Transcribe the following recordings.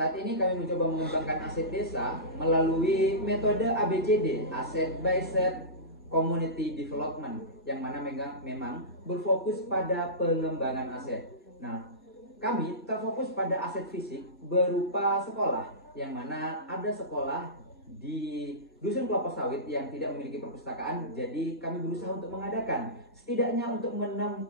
Saat ini kami mencoba mengembangkan aset desa melalui metode ABCD, Asset Based Community Development, yang mana memang berfokus pada pengembangan aset. Nah, kami terfokus pada aset fisik berupa sekolah, yang mana ada sekolah di Dusun Kelapa Sawit yang tidak memiliki perpustakaan, jadi kami berusaha untuk mengadakan, setidaknya untuk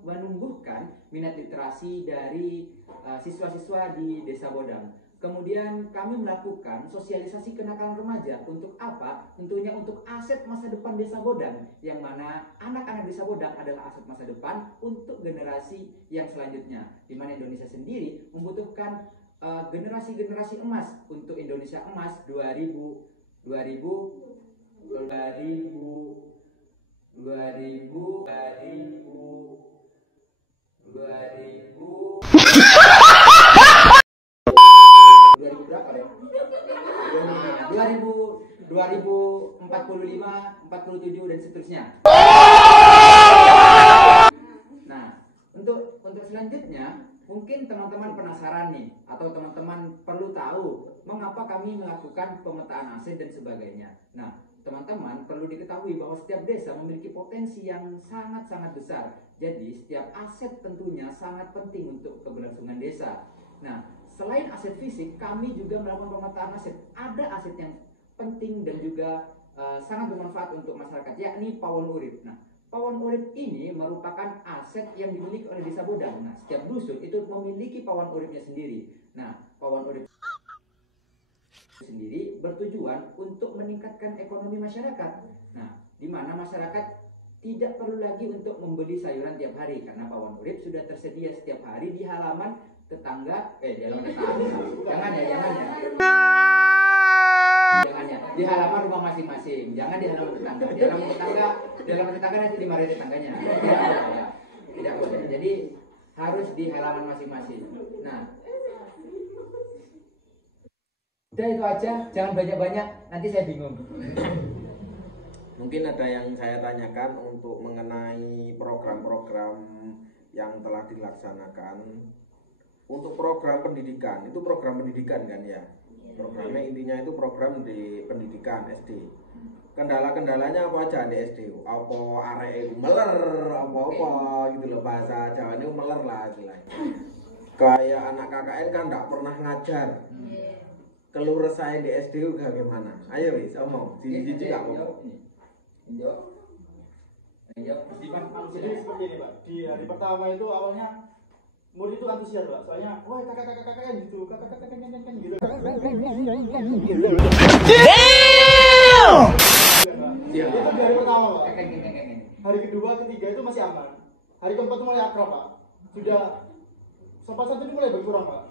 menumbuhkan minat literasi dari siswa-siswa di Desa Bodang. Kemudian kami melakukan sosialisasi kenakalan remaja. Untuk apa? Tentunya untuk aset masa depan Desa Bodang, yang mana anak-anak Desa Bodang adalah aset masa depan untuk generasi yang selanjutnya, di mana Indonesia sendiri membutuhkan generasi-generasi emas untuk Indonesia Emas 2000 2045, 47 dan seterusnya. Nah, untuk selanjutnya mungkin teman-teman penasaran nih, atau teman-teman perlu tahu mengapa kami melakukan pemetaan aset dan sebagainya. Nah, teman-teman perlu diketahui bahwa setiap desa memiliki potensi yang sangat-sangat besar. Jadi setiap aset tentunya sangat penting untuk keberlangsungan desa. Nah, selain aset fisik, kami juga melakukan pemetaan aset. Ada aset yang penting dan juga sangat bermanfaat untuk masyarakat, yakni pawon urip. Nah, pawon urip ini merupakan aset yang dimiliki oleh Desa Bodang. Nah, setiap dusun itu memiliki pawon uripnya sendiri. Nah, pawon urip sendiri bertujuan untuk meningkatkan ekonomi masyarakat. Nah, di mana masyarakat tidak perlu lagi untuk membeli sayuran tiap hari, karena pawon urip sudah tersedia setiap hari di halaman tetangga. Di halaman tetangga. Jangan ya. Jangan ya, di halaman rumah masing-masing, jangan di halaman tetangga. Di halaman tetangga nanti dimarahin tetangganya. Tidak boleh. Jadi harus di halaman masing-masing. Nah, udah itu aja, jangan banyak-banyak, nanti saya bingung. Mungkin ada yang saya tanyakan untuk mengenai program-program yang telah dilaksanakan. Untuk program pendidikan, itu program pendidikan kan ya? Programnya intinya itu program di pendidikan SD. Kendala-kendalanya apa aja di SD? Apa arek meler, apa-apa gitu loh, bahasa Jawanya meler lah istilahnya. Kayak anak KKN kan enggak pernah ngajar. Keluh resah di SD juga gimana? Ayo wis omong, cici enggak ngomong. Jadi seperti ini Pak, di hari pertama itu awalnya murid itu antusias Pak, soalnya wah kakak gitu, kakak gitu. Iya. Itu di hari pertama Pak. Kakek. Hari kedua, ketiga itu masih aman. Hari keempat itu mulai akrab Pak. Sudah sopan santun itu mulai berkurang Pak.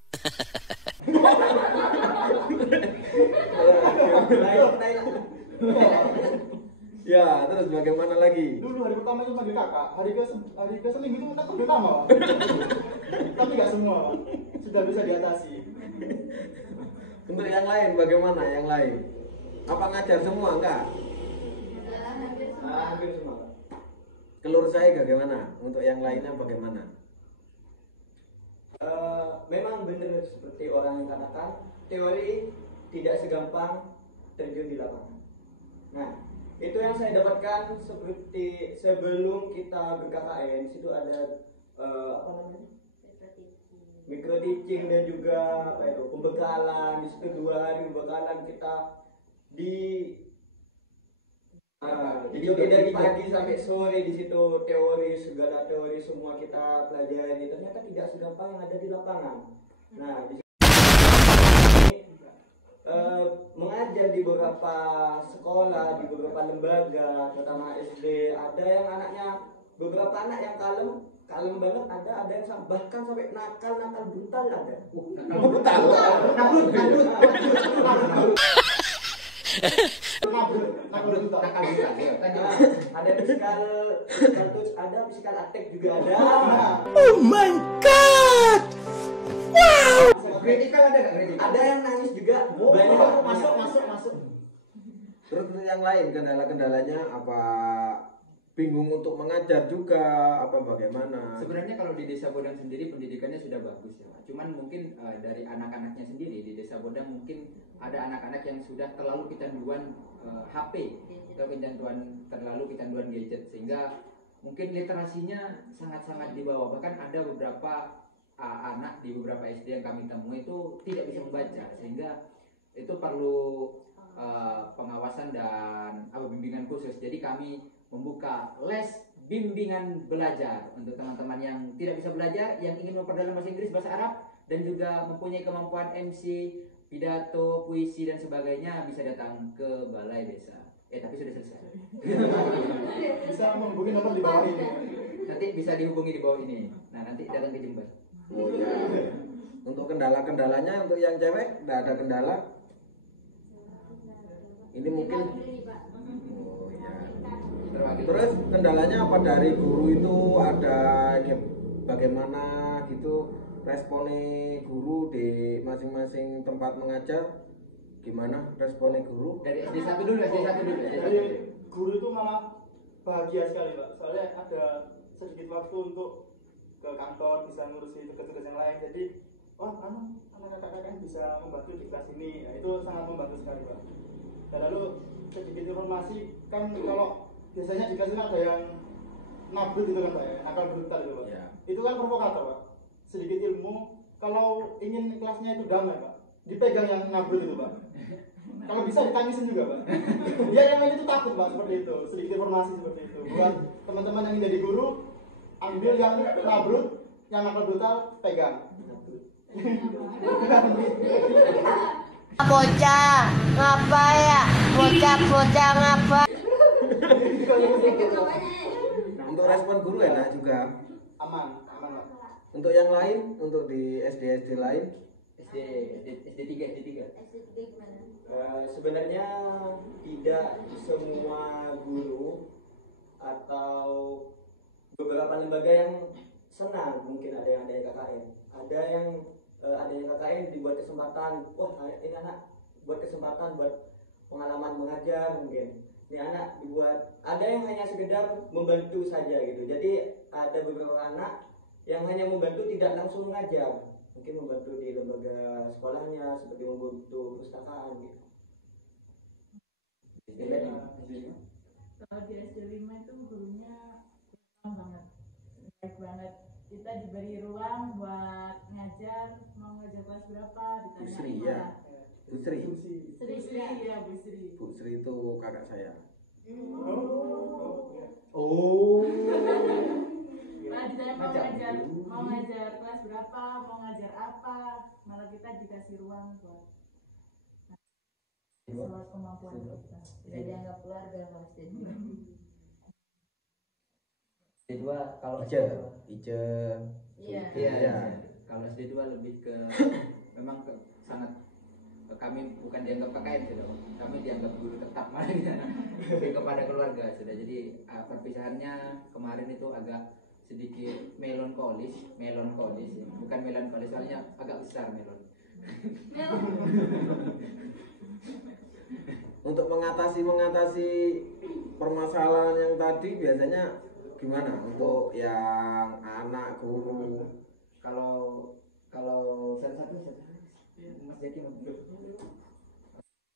Ya, terus bagaimana lagi? Dulu hari pertama itu manggil kakak, hari ke seminggu itu tetap pertama Pak. Tapi nggak semua Pak, sudah bisa diatasi. Untuk yang lain bagaimana? Yang lain? Apa ngajar semua enggak? Hampir semua Pak. Keluar saya bagaimana? Untuk yang lainnya bagaimana? Memang benar seperti orang yang katakan, teori tidak segampang terjun di lapangan. Nah, itu yang saya dapatkan seperti sebelum kita ber-KKN, situ ada micro teaching dan juga pembekalan. Di situ 2 hari pembekalan kita jadi dari pagi sampai sore di situ teori, segala teori semua kita pelajari. Ternyata tidak segampang yang ada di lapangan. Nah, di sini mengajar di beberapa sekolah, di beberapa lembaga, terutama SD, ada yang beberapa anak yang kalem banget, ada yang bahkan sampai nakal brutal ada. Ada physical touch, ada physical attack juga ada. Oh my god! Wow! Kritikal ada nggak kritikal? Ada yang nangis juga. Banyak. Masuk. Terus yang lain kendala-kendalanya apa? bingung untuk mengajar juga apa bagaimana. Sebenarnya kalau di Desa Bodang sendiri pendidikannya sudah bagus ya Pak. Cuman mungkin dari anak-anaknya sendiri di Desa Bodang mungkin ada anak-anak yang sudah terlalu kecanduan HP atau terlalu kecanduan gadget, sehingga mungkin literasinya sangat-sangat di bawah. Bahkan ada beberapa anak di beberapa SD yang kami temui itu tidak bisa membaca, sehingga itu perlu pengawasan dan bimbingan khusus. Jadi kami membuka les bimbingan belajar untuk teman-teman yang tidak bisa belajar, yang ingin memperdalam bahasa Inggris, bahasa Arab, dan juga mempunyai kemampuan MC, pidato, puisi dan sebagainya, bisa datang ke Balai Desa. Tapi sudah selesai. Bisa menghubungi nomor di bawah ini. Nanti bisa dihubungi di bawah ini. Nah, nanti datang ke Jember. Oh ya. Untuk kendala-kendalanya untuk yang cewek tidak ada kendala. Ini mungkin. Oh ya. Terus kendalanya apa dari guru itu ada bagaimana gitu responnya guru di masing-masing tempat mengajar? Gimana responnya guru? Dari SD 1 dulu, SD 1 dulu. Jadi guru itu malah bahagia sekali Pak, soalnya ada sedikit waktu untuk ke kantor, bisa ngurusi tugas-tugas yang lain. Jadi anak kakak-kakak bisa membantu di kelas ini. Nah, itu sangat membantu sekali Pak. Dan lalu sedikit informasi, kan kalau biasanya di kelas ini ada yang nabrut itu kan Pak ya, nakal brutal itu Pak. Ya. Itu kan provokator Pak. Sedikit ilmu, kalau ingin kelasnya itu damai Pak, dipegang yang nabrut itu Pak. Kalau bisa ditangisin juga Pak. Biar yang lain itu takut Pak, seperti itu. Sedikit informasi seperti itu. Buat teman-teman yang ingin jadi guru, ambil yang nabrut, yang nakal brutal, pegang. Bocah ngapa ya? Bocah ngapa? Untuk respon guru enak juga. Aman Pak. Untuk yang lain, untuk di SD lain, SD 3. Sebenarnya tidak semua guru atau beberapa lembaga yang senang, mungkin ada yang KKN, ada yang KKN dibuat kesempatan, ini anak buat kesempatan buat pengalaman mengajar, mungkin ini anak dibuat, ada yang hanya sekedar membantu saja gitu. Jadi ada beberapa anak yang hanya membantu, tidak langsung mengajar, mungkin membantu di lembaga sekolahnya seperti membantu perpustakaan gitu. Kalau di SD 5 itu gurunya kurang banget, baik banget. Kita diberi ruang buat ngajar, mau ngajar kelas berapa, ditanya. Bu Sri ya. Bu Sri. Sri ya, Bu Sri. Bu Sri itu kakak saya. Oh. Nah, ditanya mau ngajar kelas berapa, mau ngajar apa, malah kita dikasih ruang buat sesuai kemampuan kita. Tidak dianggap keluarga pasti. SD 2 kalau Ice. Iya. Kalau SD 2 lebih ke memang sangat, kami bukan dianggap KKN sudah, kami dianggap guru tetap malah lebih kepada keluarga sudah. Jadi perpisahannya kemarin itu agak sedikit melankolis ya. Bukan melankolis, soalnya agak besar melon. Untuk mengatasi permasalahan yang tadi biasanya gimana untuk yang anak guru? Kalau satu Mas Jaki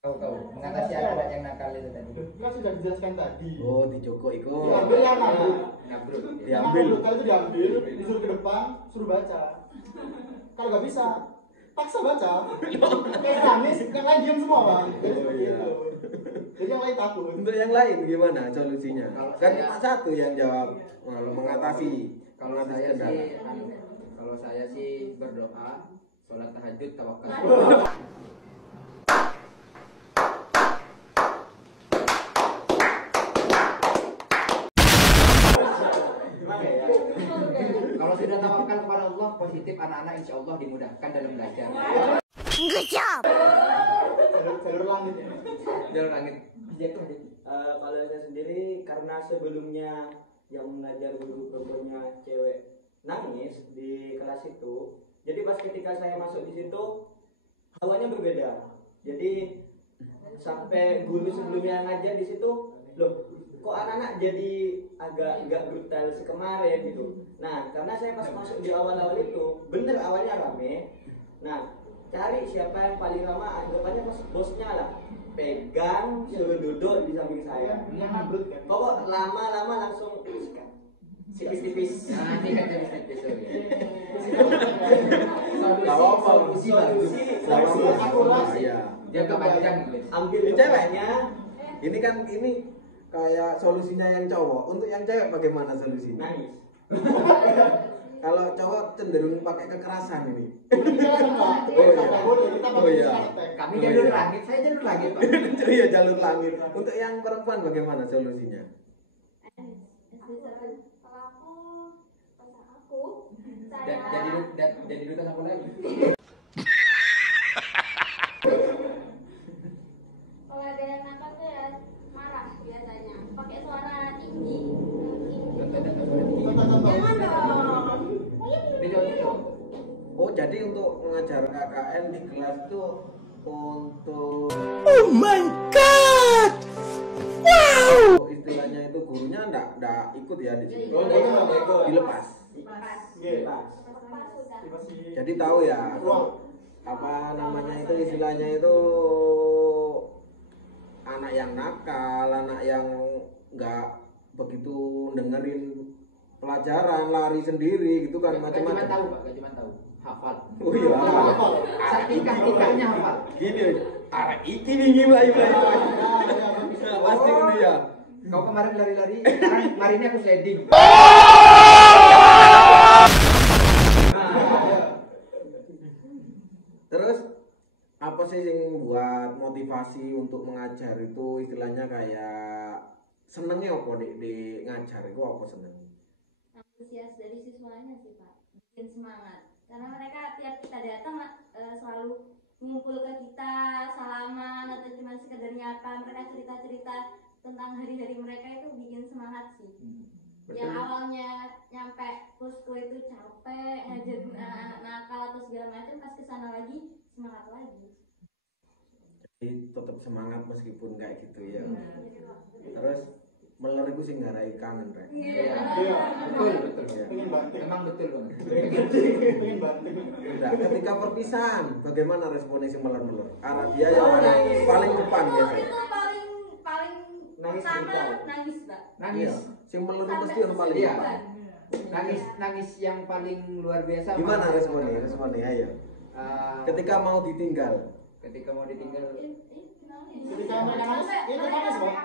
kau mengatasi anak-anak yang nakal itu tadi. Kan sudah dijelaskan tadi. Oh, di Joko itu. Diambil yang nabrut. Nabrut. Diambil. Kalau itu diambil, disuruh ke depan, suruh baca. Kalau nggak bisa, paksa baca. Kayak nangis, yang lain diam semua Bang. Jadi seperti itu. Jadi yang lain takut. Untuk yang lain gimana solusinya? Kalau Kan saya- cuma satu yang jawab mengatasi. Kalau saya sih berdoa, sholat tahajud, tawakal. Kalau sudah tawakal kepada Allah, positif, anak-anak insya Allah dimudahkan dalam belajar. Good job. Jalur langit ya. Jalan langit. Kalau saya sendiri, karena sebelumnya yang mengajar guru perempuannya cewek nangis di kelas itu, jadi pas ketika saya masuk di situ hawanya berbeda. Jadi sampai guru sebelumnya ngajar di situ loh kok anak-anak jadi agak brutal sekemarin gitu. Nah karena saya pas masuk di awal-awal itu bener awalnya rame. Nah cari siapa yang paling lama, anggapannya mas bosnya lah, pegang suruh duduk di samping saya. Yang nabut kan. Kok lama-lama langsung sikat tipis-tipis. Nah, ini kan jadi episode. Gak apa-apa. Solusi bagus. Solusi akurat. Iya. Jangka panjang guys. Ambil Ini cewek. ceweknya. Ini kan ini kayak solusinya yang cowok. Untuk yang cewek bagaimana solusinya? Nangis. Kalau cowok cenderung pakai kekerasan ini. Oh iya. Kami jalur langit, saya jalur langit Pak. Iya jalur langit. Untuk yang perempuan bagaimana solusinya? Kalau aku pacar aku Jadi duta apa lagi? kalau ada yang nakal tuh ya marah biasanya pakai suara tinggi. Jangan dong. Bejo. Oh jadi untuk mengajar KKN di kelas itu untuk Oh my god! Wow! istilahnya itu gurunya ndak ikut ya di situ. Oh, nggak ikut. Dilepas. Iya. Jadi tahu ya apa namanya itu istilahnya itu anak yang nakal, anak yang nggak begitu dengerin pelajaran, lari sendiri gitu kan Gak cuma macam-macam. tahu Pak, gak cuma tahu. Hafal. Oh iya. Tingkahnya hafal. Gini, arah iki nih gimana Nah, pasti gitu ya. Kau kemarin lari-lari, sekarang hari ini aku sliding. Terus apa sih yang buat motivasi untuk mengajar itu istilahnya kayak senengnya apa di ngajar itu apa seneng? Antusias dari siswanya sih Pak, bikin semangat. Karena mereka tiap kita datang selalu ngumpul ke kita, salaman atau cuma sekedar nyapa, mereka cerita-cerita tentang hari-hari mereka itu bikin semangat sih. Yang awalnya nyampe posko itu capek, ngajarin anak-anak nakal atau segala macam, pas kesana lagi semangat lagi. Jadi tetap semangat meskipun kayak gitu ya. Terus meler itu sih ngarai kangen Rek. Iya. Iya. Betul. Ya. Pengen banting. Memang betul banget. Pengen banting. Nah, ketika perpisahan bagaimana responnya si meler-meler? Karena dia yang paling depan biasanya. Itu paling Nangis pertama brutal. nangis Pak. Nangis. Iya. Si meler itu pasti yang paling Iya. depan. Nangis yang paling luar biasa. Gimana Pak. responnya? Responnya ayo. Ketika mau ditinggal. Ketika mau ditinggal. Ketika mereka nangis, itu nangis Pak.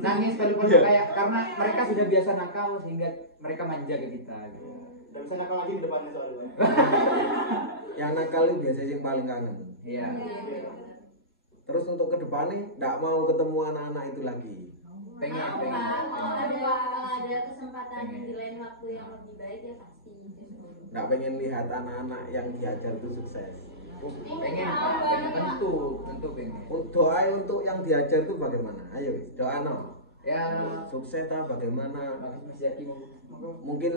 Nangis pelukan kayak karena mereka sudah biasa nakal sehingga mereka manja ke kita gitu. Gak bisa nakal lagi di depannya soalnya. Yang nakal itu biasanya yang paling kangen. Iya. Terus untuk kedepannya nggak mau ketemu anak-anak itu lagi. Pengen. Kalau ada kesempatan di lain waktu yang lebih baik ya pasti. Nggak pengen lihat anak-anak yang diajar itu sukses. Pengen Pak, tentu pengen. Doa untuk yang diajar itu bagaimana? Ayo, doa no. Ya, Sukses tak bagaimana? Mas Zaki Mungkin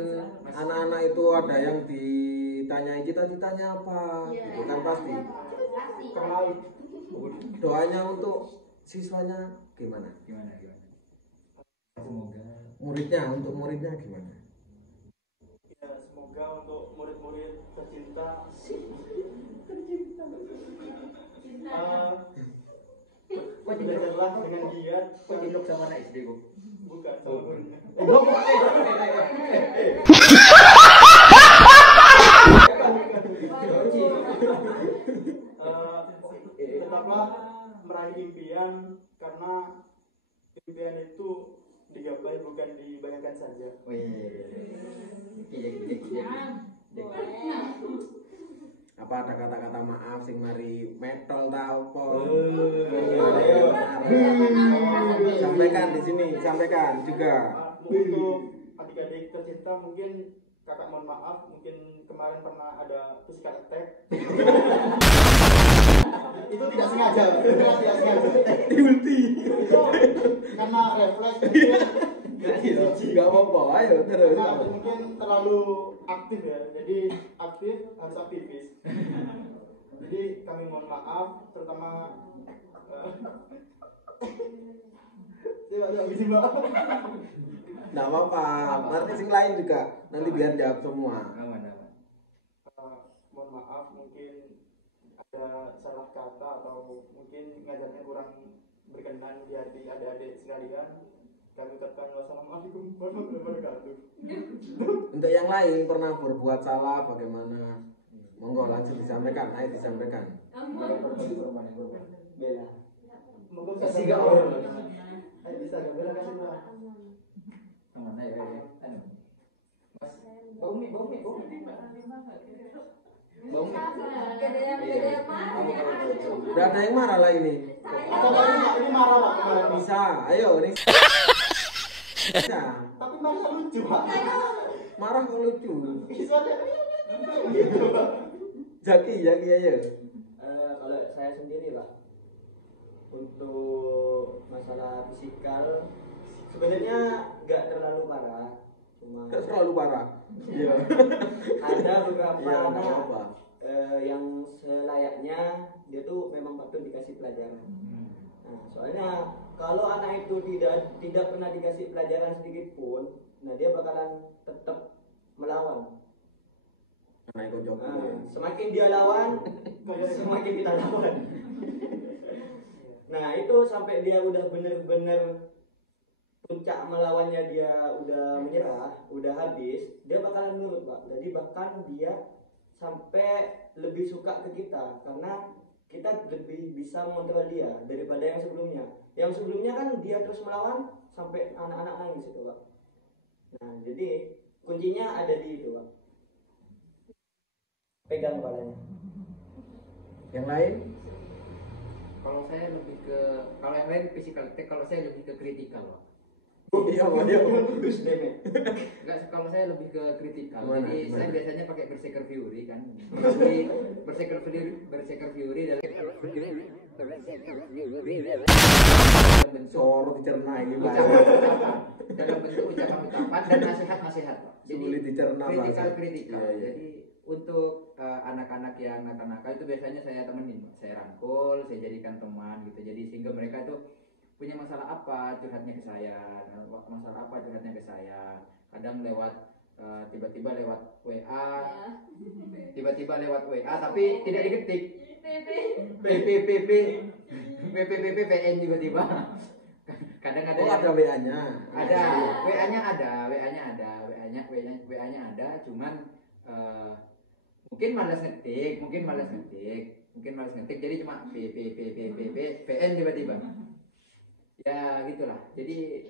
anak-anak itu ada yang ditanyai cita-citanya apa, itu kan pasti. Pasti. Kenal. Doanya untuk siswanya gimana? gimana? Semoga Muridnya, untuk muridnya gimana? Ya, semoga untuk murid-murid tercinta belajarlah dengan giat. kok cilok sama anak SD kok? Bukan sama gurunya. Tetaplah meraih impian karena impian itu digapai bukan dibayangkan saja. Oh iya. Apa ada kata-kata maaf sing mari metal ta apa? Sampaikan di sini, sampaikan juga. Untuk adik-adik tercinta mungkin kakak mohon maaf, mungkin kemarin pernah ada physical attack. Itu tidak sengaja, Ulti. Itu karena refleks mungkin Enggak apa-apa, ayo terus. mungkin terlalu aktif ya. Jadi aktif harus aktivis. Jadi kami mohon maaf terutama Pak, habis Pak. Nggak apa-apa, berarti sing lain juga nanti biar jawab semua. Aman aman. Mohon maaf mungkin ada salah kata atau mungkin ngajarnya kurang berkenan di hati adik-adik sekalian. Kami ucapkan wassalamualaikum warahmatullahi wabarakatuh. Untuk yang lain pernah berbuat salah bagaimana? Monggo langsung disampaikan, ayo disampaikan. Bela. Monggo Kasih saya gak orang. orang. Ayo bisa gak boleh kasih Pak. Aman ayo ayo. Anu. Mas, Baumi. Beda yang mana ya? Udah ada yang marah lah ini. Atau ini marah Pak kemarin Pak. Bisa, ayo nih. Bisa. Tapi marah lucu Pak. Marah kok lucu. Bisa deh. Gitu Pak. Jaki ayo. Kalau saya sendiri Pak, untuk masalah fisikal sebenarnya nggak terlalu parah, cuma Gak terlalu parah. Iya. ada beberapa Iya, nggak anak apa-apa. yang selayaknya dia tuh memang patut dikasih pelajaran. Nah, soalnya kalau anak itu tidak pernah dikasih pelajaran sedikit pun, nah dia bakalan tetap melawan. Nah, ikut jawab. Nah, semakin dia lawan, semakin kita lawan. Nah, itu sampai dia udah bener-bener puncak melawannya, dia udah menyerah, udah habis, dia bakalan nurut Pak. Jadi bahkan dia sampai lebih suka ke kita karena kita lebih bisa mengontrol dia daripada yang sebelumnya. Yang sebelumnya kan dia terus melawan sampai anak-anak nangis itu Pak. Nah, jadi kuncinya ada di itu Pak. Pegang kepalanya. Yang lain? Kalau saya lebih ke kalau yang lain physical attack, kalau saya lebih ke kritikal, Pak. Oh iya, iya. Terus deh. Enggak, kalau saya lebih ke kritikal. Gimana? Jadi Gimana? saya biasanya pakai Berserker Fury kan. Jadi Berserker Fury dalam bentuk Sor dicerna ini Pak. dalam bentuk ucapan-ucapan dan nasihat-nasihat, Pak. Jadi Sulit dicerna, Pak. kritikal. Iya, iya. Jadi untuk anak-anak yang nakal-nakal itu biasanya saya temenin, Pak. Saya rangkul, saya jadikan teman gitu. Jadi sehingga mereka itu punya masalah apa curhatnya ke saya, masalah apa curhatnya ke saya. Kadang lewat tiba-tiba lewat WA, tapi tidak diketik. PN tiba-tiba. Kadang ada Oh, yang ada WA-nya. ada WA-nya ada, cuman mungkin malas ngetik, jadi cuma PN tiba-tiba. Ya gitulah. Jadi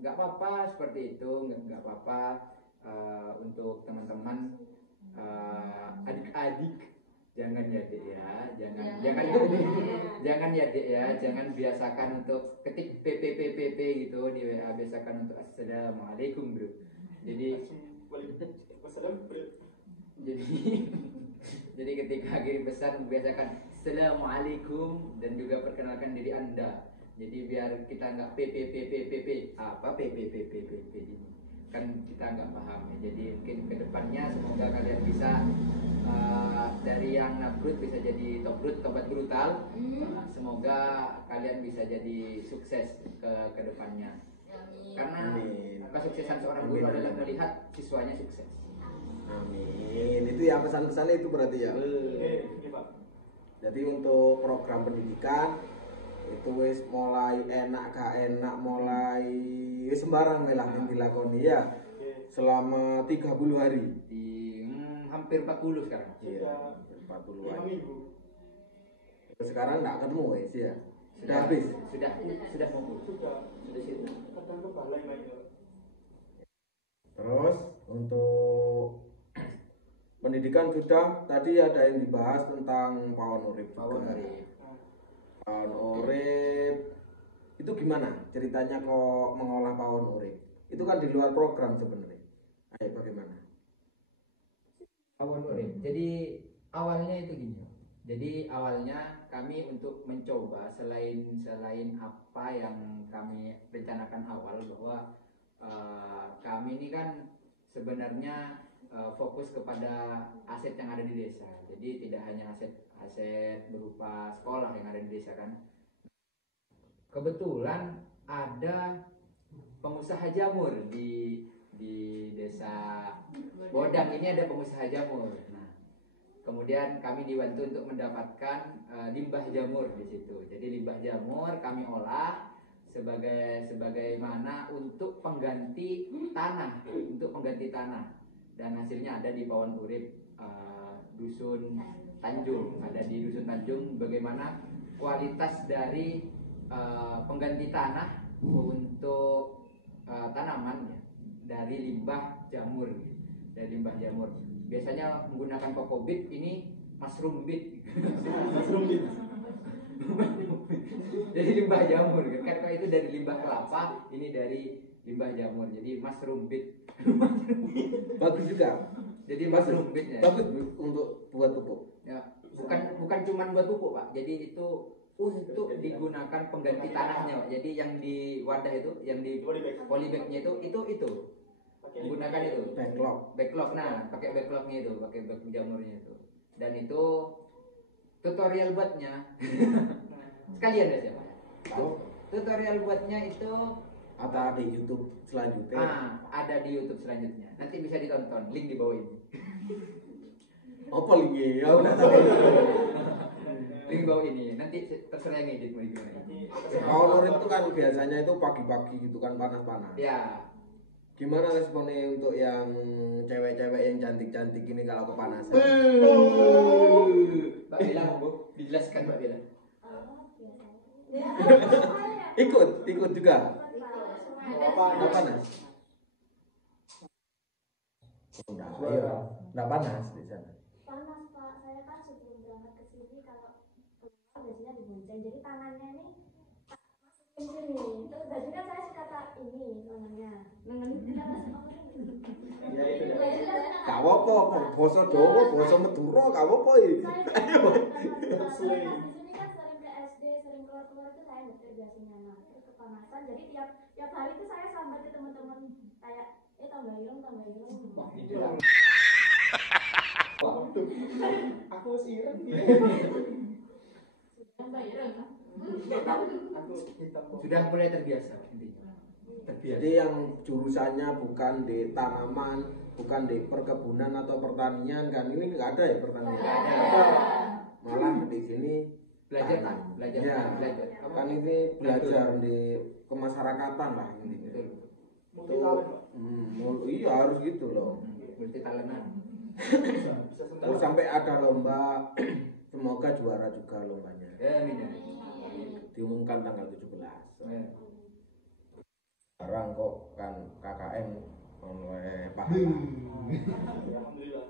nggak apa-apa seperti itu, nggak apa-apa. Untuk teman-teman adik-adik jangan ya Dek ya, jangan ya Dek ya, jangan biasakan untuk ketik PPPPP gitu di WA, biasakan untuk assalamualaikum bro. Jadi jadi ketika kirim pesan biasakan assalamualaikum dan juga perkenalkan diri Anda. Jadi biar kita nggak PPPPPP apa PPPPPP ini kan kita nggak paham ya. Jadi mungkin kedepannya semoga kalian bisa dari yang nabrut bisa jadi tobat brutal. Semoga kalian bisa jadi sukses ke kedepannya. Karena kesuksesan seorang guru adalah melihat siswanya sukses. Amin. Itu ya pesan-pesannya itu berarti ya. Oke, Pak. Jadi untuk program pendidikan itu wis mulai enak gak enak, mulai wis sembarang lah yang dilakoni ya. Selama 30 hari. Di hampir 40 sekarang. Iya, 40 hari. Minggu. Sekarang enggak ketemu wis ya. Sudah habis. Sudah mau. Sudah kadang kebalai mainnya. Terus untuk pendidikan sudah, tadi ada yang dibahas tentang pawon urip. Pawon urip. Pawon urip itu gimana ceritanya kok mengolah pawon urip? Itu kan di luar program sebenarnya. Ayo bagaimana? Pawon urip. Jadi awalnya itu gini. Jadi awalnya kami untuk mencoba selain apa yang kami rencanakan awal, bahwa kami ini kan sebenarnya fokus kepada aset yang ada di desa. Jadi tidak hanya aset berupa sekolah yang ada di desa kan. Kebetulan ada pengusaha jamur di desa Bodang ini, ada pengusaha jamur. Nah, kemudian kami dibantu untuk mendapatkan limbah jamur di situ. Jadi limbah jamur kami olah sebagaimana untuk pengganti tanah, dan hasilnya ada di Pawon Urip, dusun Tanjung, ada di dusun Tanjung. Bagaimana kualitas dari pengganti tanah untuk tanaman ya, dari limbah jamur, biasanya menggunakan kokobit, ini mushroom bit. Jadi limbah jamur kan, kalau itu dari limbah kelapa, ini dari limbah jamur, jadi mushroom bit. Bagus juga. Jadi mushroom bitnya Bagus untuk buat pupuk. ya, bukan cuman buat pupuk Pak, jadi itu untuk digunakan pengganti tanahnya Pak. Jadi yang di wadah itu, yang di polybagnya itu menggunakan itu backlog. Nah, pakai backlognya itu, pakai bag jamurnya itu, dan itu tutorial buatnya. Sekalian ya siapa? Tutorial buatnya itu Ada di YouTube selanjutnya. ada di YouTube selanjutnya. Nanti bisa ditonton, link di bawah ini. Apa lagi? Aku nggak tahu. Link di bawah ini. Nanti terserah yang edit mau gimana. Kalau itu kan biasanya itu pagi-pagi gitu kan, panas-panas. Ya, Gimana responnya untuk yang cewek-cewek yang cantik-cantik ini kalau kepanasan? Mbak Bella mau dijelaskan Mbak Bella. Ikut juga. Nggak panas? Nggak panas di sana. Panas Pak, saya kan sebelum berangkat ke sini kalau keluar biasanya dibonceng, jadi tangannya ini masukin sini. Terus biasanya saya suka ini tangannya, kita masuk Gak apa-apa, basa Jawa, basa Madura, gak apa-apa iki. di sini kan sering ke SD, sering keluar-keluar itu saya nyetir biasanya, nah terus kepanasan, jadi tiap hari itu saya sambat ke teman-teman kayak tambah ireng. Aku ireng. Tambah ireng. Aku hitam. Sudah mulai terbiasa intinya. Jadi yang jurusannya bukan di tanaman, bukan di perkebunan atau pertanian kan, ini nggak ada ya pertanian. Nggak ada. Malah di sini Belajar tanam. belajar Ya, belajar. kan ini belajar di kemasyarakatan lah intinya. Betul. Multi talent, Pak. Iya harus gitu loh. Multi talentan. Bisa Terus sampai ada lomba, semoga juara juga lombanya. Ya, ini. Diumumkan tanggal 17. Ya. Sekarang kok kan KKN oleh pahala. Alhamdulillah.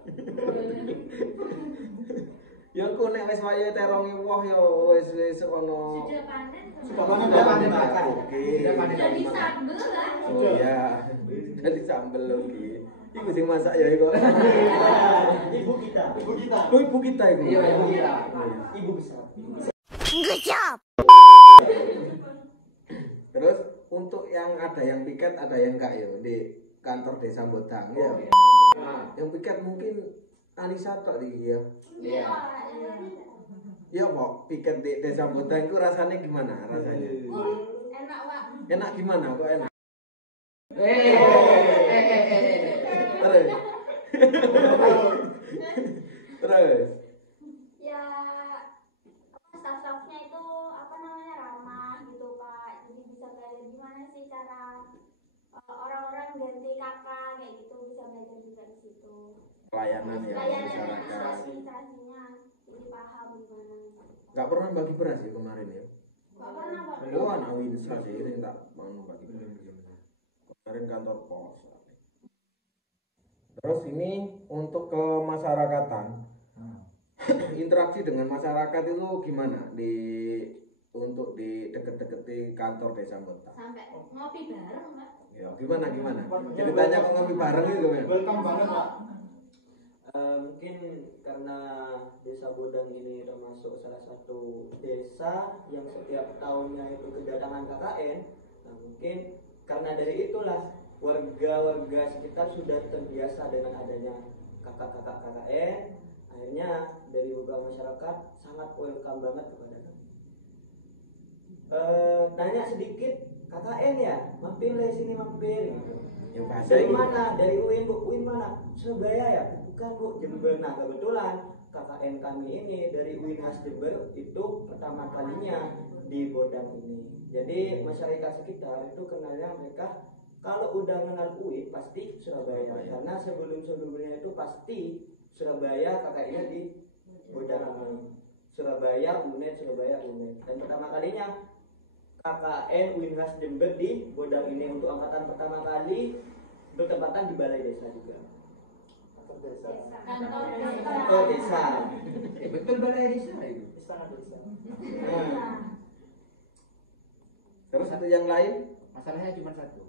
Ya ku nek wis wayahe terongi woh ya wis ono. Sudah panen. Sudah panen, Pak. Oke. Sudah panen. Jadi sambel lah. Oh iya. Jadi sambel lagi. Iku sing masak ya iku. Ibu kita. Oh, ibu kita itu. Iya, ibu kita. Ibu besar. Good job. Terus untuk yang ada yang piket, ada yang enggak ya di kantor Desa Bodang ya. Nah, yang piket mungkin Anissa tok iki ya. Iya. Ya kok piket di Desa Bodang itu rasanya gimana rasanya? Enak Pak. Enak gimana kok enak? Eh. Terus Ya staff-staffnya itu ramah gitu Pak, jadi bisa belajar gimana sih cara orang-orang ganti kakak kayak gitu, bisa belajar juga di situ. pelayanan ya Layanan masyarakat. administrasinya jadi paham gimana. Gak pernah bagi beras ya kemarin ya? Gak pernah Pak. Lu anak Winsar sih ini tak mau bagi beras. Kemarin kantor pos. Terus ini untuk kemasyarakatan. Interaksi dengan masyarakat itu gimana untuk di deket-deket kantor Desa Bodang? Sampai ngopi bareng Pak. Ya gimana? Ceritanya kok ngopi bareng itu ya? Welcome banget, Pak. Mungkin karena Desa Bodang ini termasuk salah satu desa yang setiap tahunnya itu kedatangan KKN. Nah, mungkin karena dari itulah warga-warga sekitar sudah terbiasa dengan adanya kakak-kakak KKN. Akhirnya dari beberapa masyarakat sangat welcome banget kepada kami. Nanya sedikit, KKN ya, mampir lah sini mampir. Ya bahasa Dari ini. mana? Dari UIN Bu. UIN mana? Surabaya ya? Bukan Bu, Jember. Nah kebetulan KKN kami ini dari UIN Khas Jember itu pertama kalinya di Bodang ini. Jadi masyarakat sekitar itu kenalnya mereka kalau udah kenal UIN pasti Surabaya, karena sebelum-sebelumnya itu pasti Surabaya KKN-nya di Bodang ini. Surabaya UNED. Dan pertama kalinya KKN UIN Khas Jember di Bodang ini untuk angkatan pertama kali bertempatan di balai desa juga. Kantor desa. Betul balai desa itu. Istana desa. Nah, Terus satu yang lain? Masalahnya cuma satu.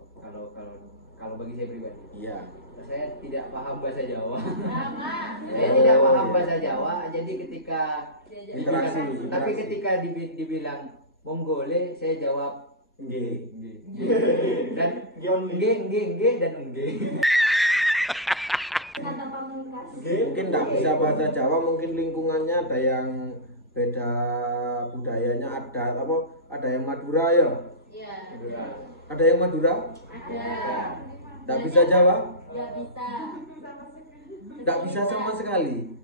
Kalau bagi saya pribadi, Iya. saya tidak paham bahasa Jawa. Sama. Saya tidak paham bahasa Jawa, jadi ketika Interaksi. tapi ketika dibilang Monggole, saya jawab Nggih. dan Gion nggih dan nggih. Kata pamungkas. Mungkin tidak bisa bahasa Jawa, mungkin lingkungannya ada yang beda budayanya, ada yang Madura ya? Iya. Ada yang Madura? Ada. Tidak bisa Jawa? Nggak bisa. Tidak bisa sama sekali.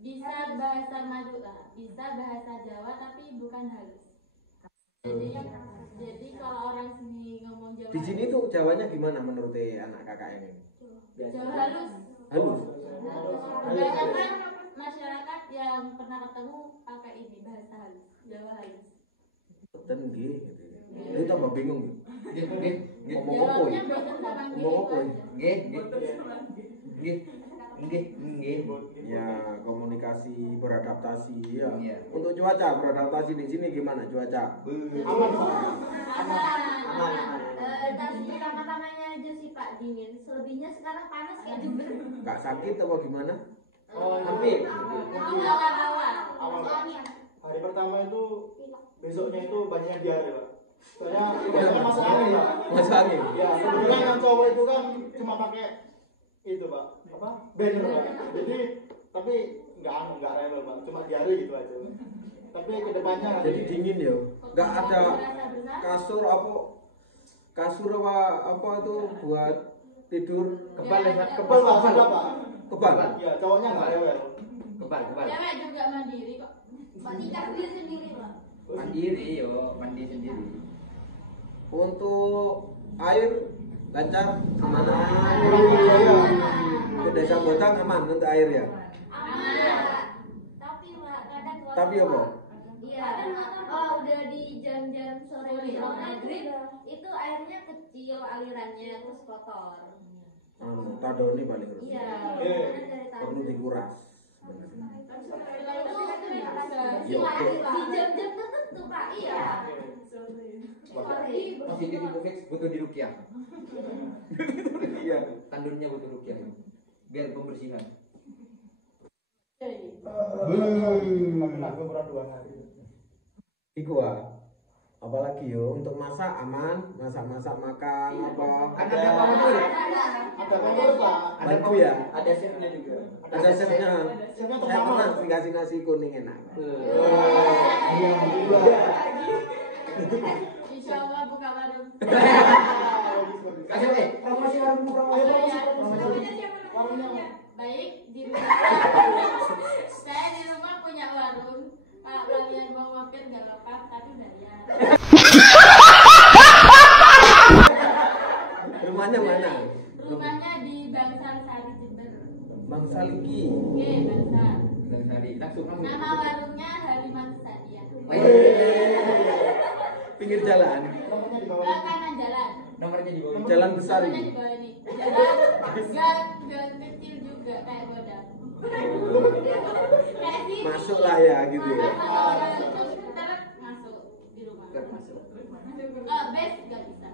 Bisa bahasa Madura, bisa bahasa Jawa tapi bukan halus. Jadi kalau orang sini ngomong Jawa Di sini tuh Jawanya gimana menurut anak KKN ini? Jawa halus. Halus. Kebanyakan masyarakat yang pernah ketemu pakai ini bahasa halus, Jawa halus. Ten nggih gitu. Itu tambah bingung. Nggih. Ngomong apa Jawabnya ya? bosan sama Ngomong apa ya? Nggih. Ya, komunikasi beradaptasi ya. Iya. Untuk cuaca beradaptasi di sini gimana cuaca? aman Pak. Aman. Tas pertama-tamanya aja sih Pak dingin. Selebihnya sekarang panas kayak Jember. Nggak sakit apa gimana? Hampir. Awal-awal. Awal. Hari pertama itu besoknya itu banyak diare Pak. Soalnya kebanyakan masuk angin Pak. Masuk angin. Ya kebetulan yang cowok itu kan cuma pakai itu Pak, banner Pak. Jadi tapi nggak rewel Pak, cuma diare gitu aja. Tapi kedepannya Jadi dingin ya. Nggak ada kasur apa itu buat tidur Kebal ya, kebal Pak, sudah Pak. kebal. Ya cowoknya nggak rewel. Kebal. Cewek juga mandiri kok. Mandi sendiri Pak. Mandi sendiri. Untuk air lancar kemana? Ke desa Bodang aman untuk air ya. Aman. Tapi Pak, kadang kalau Tapi apa? Iya, kalau udah di jam-jam sore menjelang maghrib itu airnya kecil alirannya terus kotor. Tadoni paling rusak. Iya. Iya. Dari tadi. Perlu dikuras. Setelah itu di jam-jam tertentu Pak. Iya. Sore. Positif itu fix butuh dirukyah. Iya. Tandurnya butuh rukyah. Biar pembersihan. Aku kurang 2 hari. Iku apalagi yo untuk masak aman, masak makan apa? Kan ada apa menurut? Ada pengurus Pak. Bantu ya. ada chefnya juga. Ada chefnya. Chefnya Saya pertama. pernah dikasih nasi kuning enak. Insya Allah buka warung. Kasih promosi warung Baik di rumah. Saya di rumah punya warung. Kalau kalian mau mampir nggak apa-apa, tapi bayar. Rumahnya mana? Rumahnya di Bangsal Sari Jember. Bang Saliki. Oke, Bangsal. langsung. Nama warungnya Harimau Sadia. Pinggir jalan. Nomornya di Ke bawah. kanan jalan. Nomornya di bawah. Jalan besar Namanya ini. di bawah ini. Jalan gang kecil juga kayak Bodang. Kayak sini. Masuklah ya gitu ya. Masuk di rumah. Termasuk. Best nggak bisa.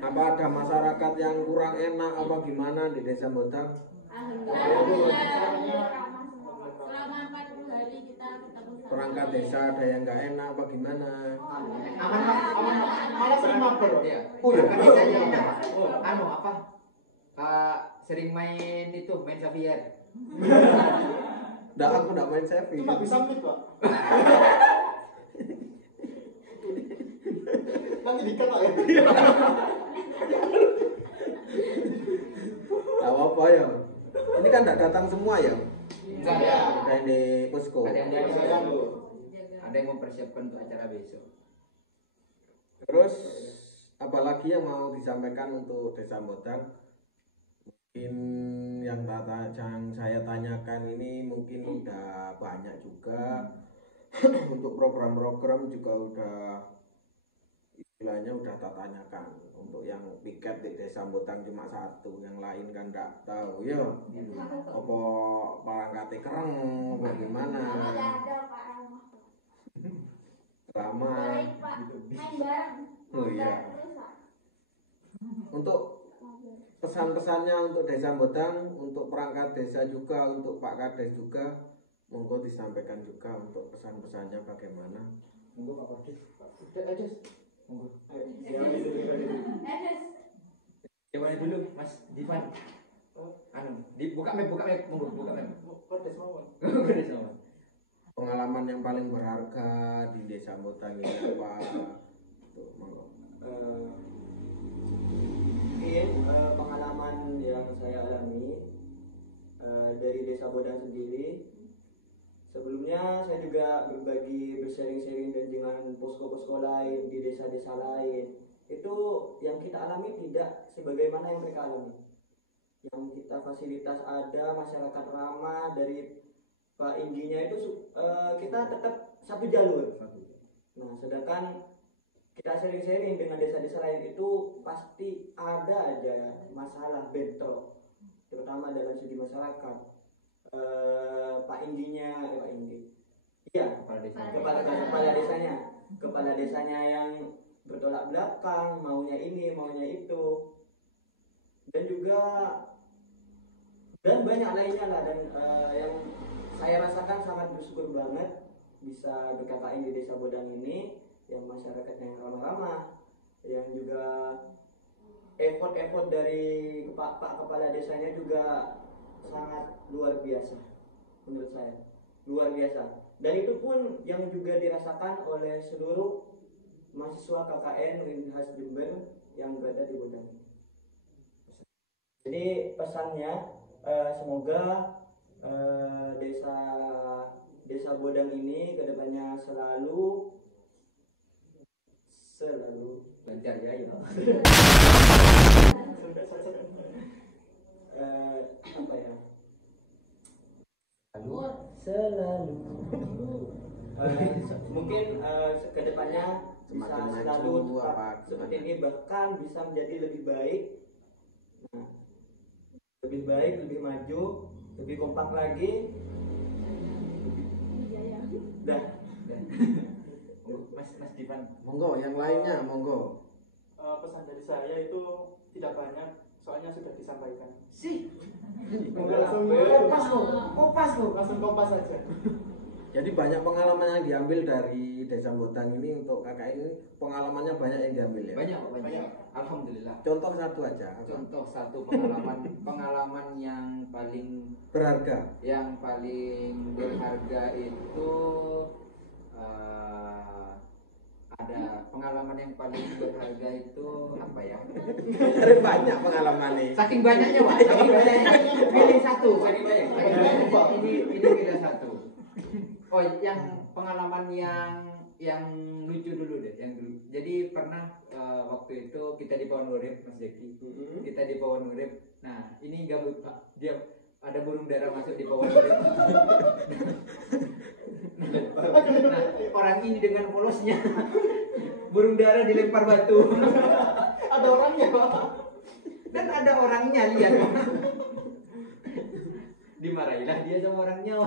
Apa ada masyarakat yang kurang enak apa gimana di desa Bodang? Alhamdulillah. Selama 40 hari kita ketemu sama Perangkat desa ada yang nggak enak apa gimana? Aman. Malah sering mabar. Iya. Oh ya. Apa? Sering main Xavier. Aku nggak main Sevi. Cuma bisa mid Pak. nanti dikat Pak ya. Gak apa-apa ya. Ini kan tidak datang semua ya. Enggak ada. Ada yang di posko. Ada yang Yang di sayang loh. ada yang mempersiapkan untuk acara besok. Terus apalagi yang mau disampaikan untuk Desa Botan? Mungkin yang saya tanyakan ini mungkin udah banyak juga. Untuk program-program juga udah istilahnya udah tak tanyakan. Untuk yang piket di Desa Botan cuma satu, yang lain kan enggak tahu ya. Apa parangkate kereng bagaimana? Lama. Main bareng. Oh iya. Untuk pesan-pesannya untuk Desa Botan, untuk perangkat desa juga, untuk Pak Kades juga, monggo disampaikan juga untuk pesan-pesannya bagaimana. Monggo Pak Kades. Udah ada. Monggo. Siapa dulu Mas Divan? Anu, buka map, monggo buka map. Kades mawon. Kades mawon. Pengalaman yang paling berharga di Desa Botan ini apa? Tuh, monggo. Mungkin pengalaman yang saya alami dari Desa Bodan sendiri. Sebelumnya saya juga berbagi bersharing-sharing dengan posko-posko lain di desa-desa lain. Itu yang kita alami tidak sebagaimana yang mereka alami. Yang kita fasilitas ada, masyarakat ramah, dari Pak Ingginya itu kita tetap satu jalur. Nah, sedangkan kita sharing-sharing dengan desa-desa lain itu pasti ada aja masalah bentrok, terutama dalam segi masyarakat. Pak Ingginya, Pak Inggi, iya, kepala desanya yang bertolak belakang, maunya ini, maunya itu, dan banyak lainnya lah. Dan yang saya rasakan sangat bersyukur banget bisa berKKN di Desa Bodan ini, yang masyarakatnya yang ramah-ramah, yang juga effort dari Pak Kepala Desanya juga sangat luar biasa menurut saya, luar biasa. Dan itu pun yang juga dirasakan oleh seluruh mahasiswa KKN Unhas Jember yang berada di Bodan. Jadi pesannya semoga desa Bodan ini kedepannya selalu lancar ya. Apa ya? Selalu. Mungkin kedepannya bisa Semakin maju, selalu tetap apa seperti gimana? ini, bahkan bisa menjadi lebih baik. Nah, lebih baik, lebih maju, lebih kompak lagi. Dah. Mas Divan. Monggo, yang lainnya monggo. Pesan dari saya itu tidak banyak, soalnya sudah disampaikan. Sih. Langsung Kopas loh. langsung kompas aja. Jadi banyak pengalaman yang diambil dari Desa Botan ini untuk KKN ini, pengalamannya banyak yang diambil ya. Banyak. Alhamdulillah. Contoh satu aja. Apa? Contoh satu pengalaman yang paling Berharga. berharga itu ada pengalaman yang paling berharga itu apa ya? Banyak pengalaman nih. Saking banyaknya Pak, pilih satu. Ini pilih satu. Oh, yang pengalaman yang lucu dulu deh, yang dulu. Jadi pernah waktu itu kita di Pawon Urip, Mas Jeki. Kita di Pawon Urip. Nah, ini gabut Pak. Dia ada burung dara masuk di Pawon Urip. Nah, orang ini dengan polosnya burung dara dilempar batu. Ada orangnya Pak. Dan ada orangnya, lihat Pak. Dimarahilah dia sama orangnya.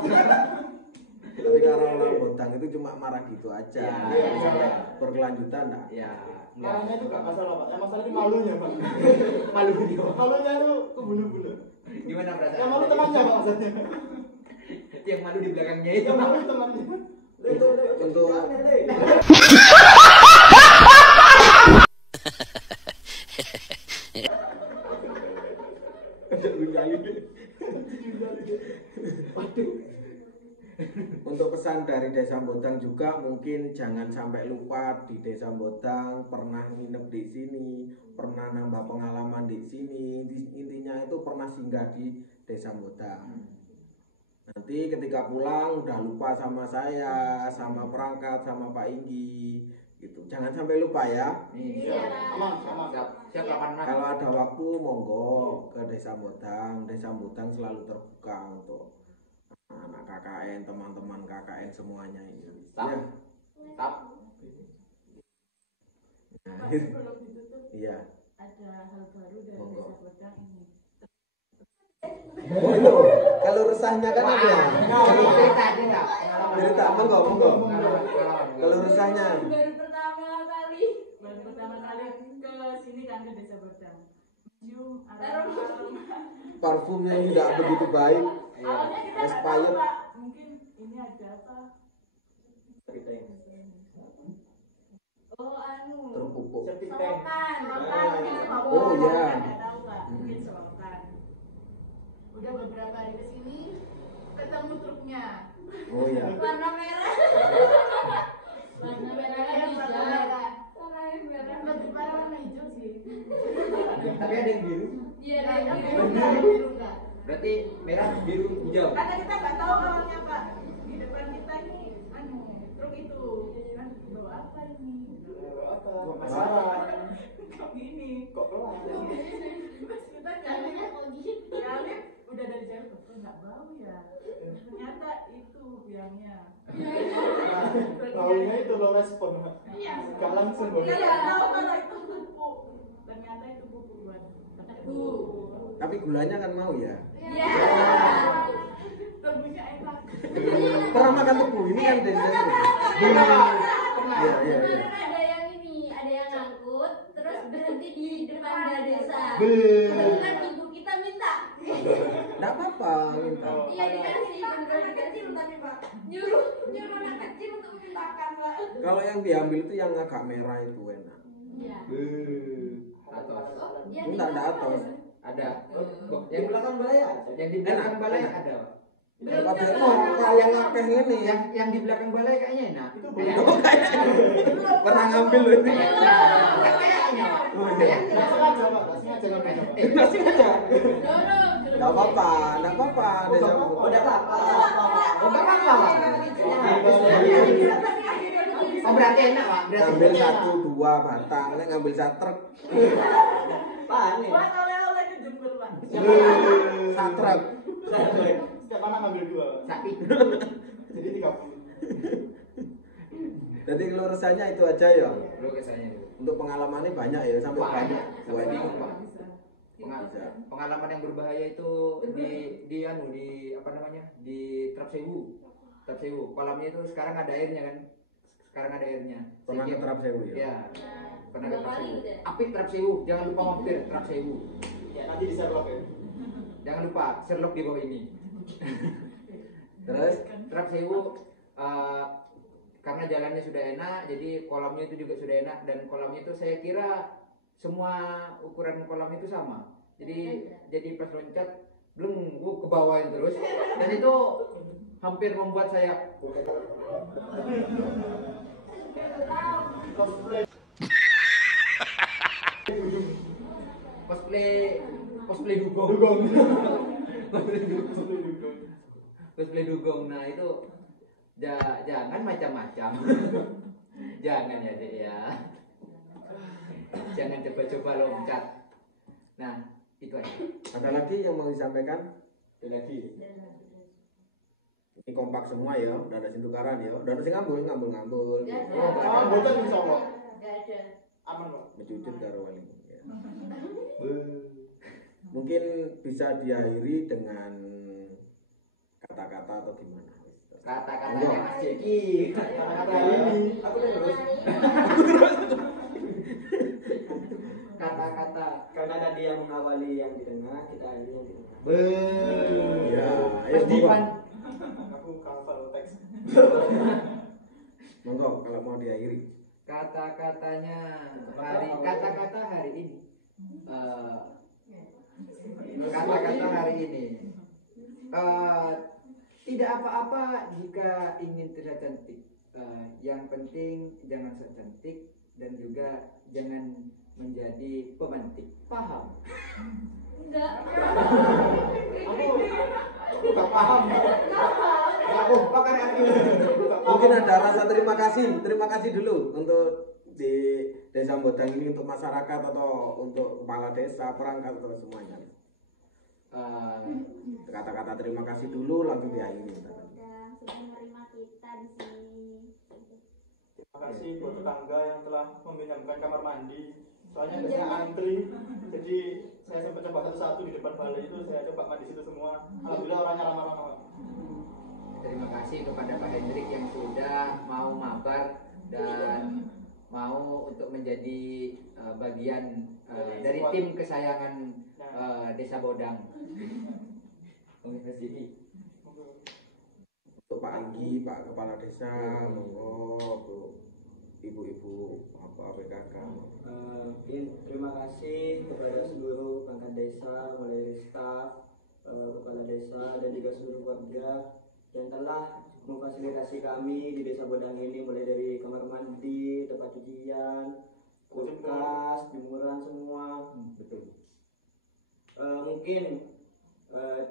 Tapi kalau orang Botan itu cuma marah gitu aja. Ya. Berkelanjutan enggak? Ya, Marahnya itu gak masalah Pak, yang masalah ini malunya Pak. malu dia. Malunya itu kebunuh-bunuh. Gimana perasaan? Yang malu temannya Pak maksudnya. Yang malu di belakangnya itu. Yang malu temannya. Untuk untuk pesan dari Desa Botan juga mungkin jangan sampai lupa di Desa Bodang pernah nginep di sini, pernah nambah pengalaman di sini. Intinya itu pernah singgah di Desa Bodang. Nanti ketika pulang udah lupa sama saya, sama perangkat, sama Pak Inggi gitu. Jangan sampai lupa ya. Iya. Siap kapan Mas? Kalau ada waktu monggo ke Desa Bodang. Desa Bodang selalu terbuka untuk anak KKN, teman-teman KKN semuanya ini. Tap. Ya. Tap. Nah, Pak, sebelum ditutup iya. ada hal baru dari Monggo. Desa Bodang ini. Oh iya. Kalau resahnya kan ada. Cerita aja enggak? Cerita monggo. Pengalaman. Kalau resahnya Baru pertama kali ke sini kan ke Desa Bodang. Mencium aroma. parfumnya yang tidak begitu baik. Awalnya kita nggak tahu Expired. Pak, mungkin ini ada apa? Oh anu. Terpupuk. Selokan. Oh, iya. Nggak tahu Pak, mungkin selokan. Udah beberapa hari ke sini ketemu truknya. Oh iya. Warna merah. Warna merah Warna hijau. merah. Warna merah. Lebih parah warna hijau sih. Tapi ada yang biru. Iya, Ada ada yang biru. biru, ada biru nggak? Berarti merah, biru, hijau. Karena kita nggak tahu awalnya Pak, di depan kita ini anu truk itu kan bawa apa ini? Kok gini? Kok pelan? Terus kita nyari nyari udah dari jauh kok nggak bau ya? Ternyata itu biangnya. Baunya itu lo respon. Iya. Gak langsung loh. Kita nggak tahu kalau itu pupuk. Ternyata itu pupuk buat tebu. Tapi gulanya kan mau ya. Iya. Tebunya enak. Pernah makan tebu ini kan Desa. Iya, iya. Kemarin ada yang ini, ada yang ngangkut, terus berhenti di depan desa. Kebetulan ibu kita minta. Enggak apa-apa minta. Iya dikasih, beneran kecil tapi Pak. Nyuruh anak kecil untuk mintakan Pak. Kalau yang diambil itu yang agak merah itu enak. Iya. Atos. Ya, Enggak ada atos. Ada. Di belakang balai ada. Yang di belakang Enak, balai enak. ada. Pak. Tapi kalau yang akeh ini Yang di belakang balai kayaknya enak. Itu pernah ngambil loh ini. Kayaknya. Oh iya. Gak sengaja Pak, gak sengaja kan Pak. Masih aja. Dorong. Enggak apa-apa, enggak apa-apa. Desa Udah apa? Oh, enggak apa-apa, Pak. Oh, berarti enak, Pak. Berarti ngambil enak. 1-2 batang, nek ngambil 1 truk. Panik. Buat oleh-oleh dijemput Pak. Satruk. Setiap anak ngambil 2. Sapi. Jadi 30. Jadi kalau rasanya itu aja ya. Lu kesannya itu. Untuk pengalamannya banyak ya sampai Banyak. Sampai banyak. bingung, Pak. Bisa. Pengalaman yang berbahaya itu di apa namanya? Di Trap Sewu. Trap Sewu. Kolamnya itu sekarang ada airnya kan? Sekarang ada airnya. Pernah ke Trap Sewu ya? Ya. Pernah ke Dua Trap kali Sewu. udah. Apik Trap Sewu, jangan lupa mampir Trap Sewu. Ya nanti di Sherlock ya. Jangan lupa Sherlock di bawah ini. Terus Trap Sewu karena jalannya sudah enak, jadi kolamnya itu juga sudah enak dan kolamnya itu saya kira semua ukuran kolam itu sama. Jadi pas loncat belum ke bawah terus dan itu hampir membuat saya cosplay dugong. Cosplay dugong. Nah itu jangan macam-macam. Jangan ya Dek ya. Jangan coba-coba loncat. Nah itu aja. ada lagi yang mau disampaikan? Ada lagi. Ini kompak semua ya, udah ada sintukaran ya, udah ada sing ngambul. Gak ada. Ah, boten insya Allah. Gak ada. Aman Pak. Mencucut karo wali. Ya. Mungkin bisa diakhiri dengan kata-kata atau gimana? Kata-katanya Mas Jeki. Kata-kata ini. Aku udah terus. Kata-kata. Karena tadi yang mengawali yang di tengah, kita akhiri yang di tengah. Ya, ayo Mas Divan. Aku hafal teks. monggo kalau mau diakhiri. Kata-kata hari ini. Kata-kata hari ini. Tidak apa-apa jika ingin terlihat cantik. yang penting jangan sok cantik dan juga jangan menjadi pemantik. Paham? Enggak. Aku gak paham. Aku pakai hati. Mungkin ada rasa terima kasih dulu untuk di Desa Bodang ini, untuk masyarakat atau untuk kepala desa, perangkat atau semuanya. Kata-kata terima kasih dulu langsung diakhiri. Udah sudah menerima kita di sini. Terima kasih buat tetangga yang telah meminjamkan kamar mandi. Soalnya biasanya antri, jadi saya sempat coba satu-satu di depan balai itu, saya coba mandi situ semua. Alhamdulillah orangnya ramah-ramah. Terima kasih kepada Pak Hendrik yang sudah mau mabar dan mau untuk menjadi bagian dari tim kesayangan Desa Bodang. Untuk Pak Anggi, Pak Kepala Desa, monggo untuk ibu-ibu apa PKK. Terima kasih kepada seluruh perangkat desa, mulai dari staf, kepala desa dan juga seluruh warga yang telah memfasilitasi kami di Desa Bodang ini, mulai dari kamar mandi, tempat cucian, kulkas, jemuran semua. Betul. Mungkin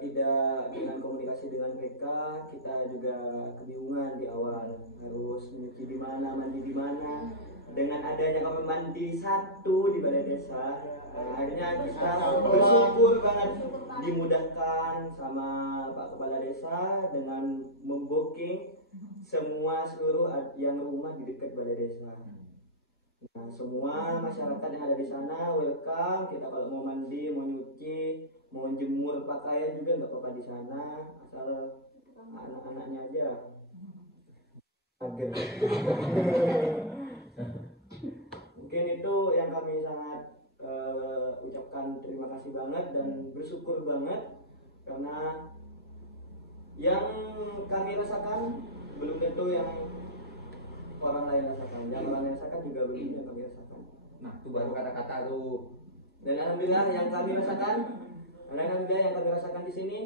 tidak dengan komunikasi dengan mereka, kita juga kebingungan di awal harus menyuci di mana, mandi di mana. Dengan adanya kamar mandi satu di balai desa, akhirnya kita bersyukur banget dimudahkan sama Pak Kepala Desa dengan membooking semua seluruh yang rumah di dekat balai desa. Nah, semua masyarakat yang ada di sana welcome. Kita kalau mau mandi, mau nyuci, mau jemur pakaian juga nggak apa-apa di sana, asal anak-anaknya aja. Mungkin itu yang kami sangat ucapkan terima kasih banget dan bersyukur banget, karena yang kami rasakan belum tentu yang orang lain rasakan, yang orang lain rasakan juga belum yang kami rasakan. Nah, itu baru kata-kata tuh. Dan alhamdulillah yang kami rasakan di sini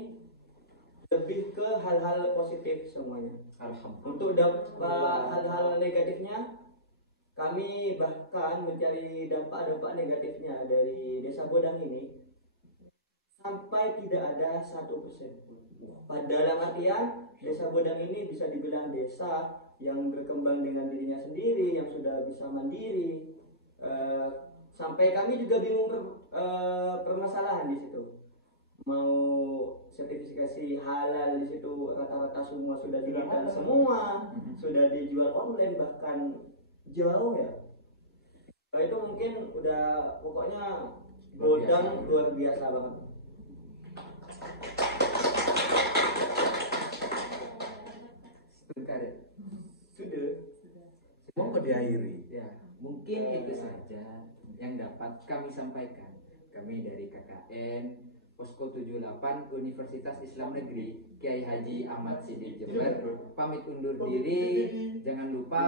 lebih ke hal-hal positif semuanya. Alhamdulillah. Untuk hal-hal negatifnya, kami bahkan mencari dampak-dampak negatifnya dari Desa Bodang ini sampai tidak ada 1% pun. Dalam artian Desa Bodang ini bisa dibilang desa yang berkembang dengan dirinya sendiri, yang sudah bisa mandiri. Sampai kami juga bingung permasalahan di situ. Mau sertifikasi halal di situ rata-rata semua sudah digital semua, sudah dijual online bahkan jauh ya. Itu mungkin udah pokoknya Bodang luar biasa banget. Sudah. Monggo diakhiri. Ya, mungkin itu saja yang dapat kami sampaikan. Kami dari KKN Posko 78 Universitas Islam Negeri Kiai Haji Ahmad Siddiq Jember pamit undur diri. Jangan lupa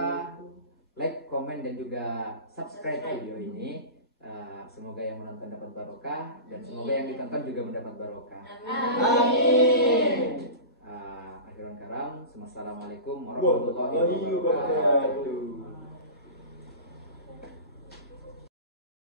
like, komen dan juga subscribe video ini. Semoga yang menonton dapat barokah dan semoga yang ditonton juga mendapat barokah. Amin. Akhirul kalam, assalamualaikum warahmatullahi wabarakatuh.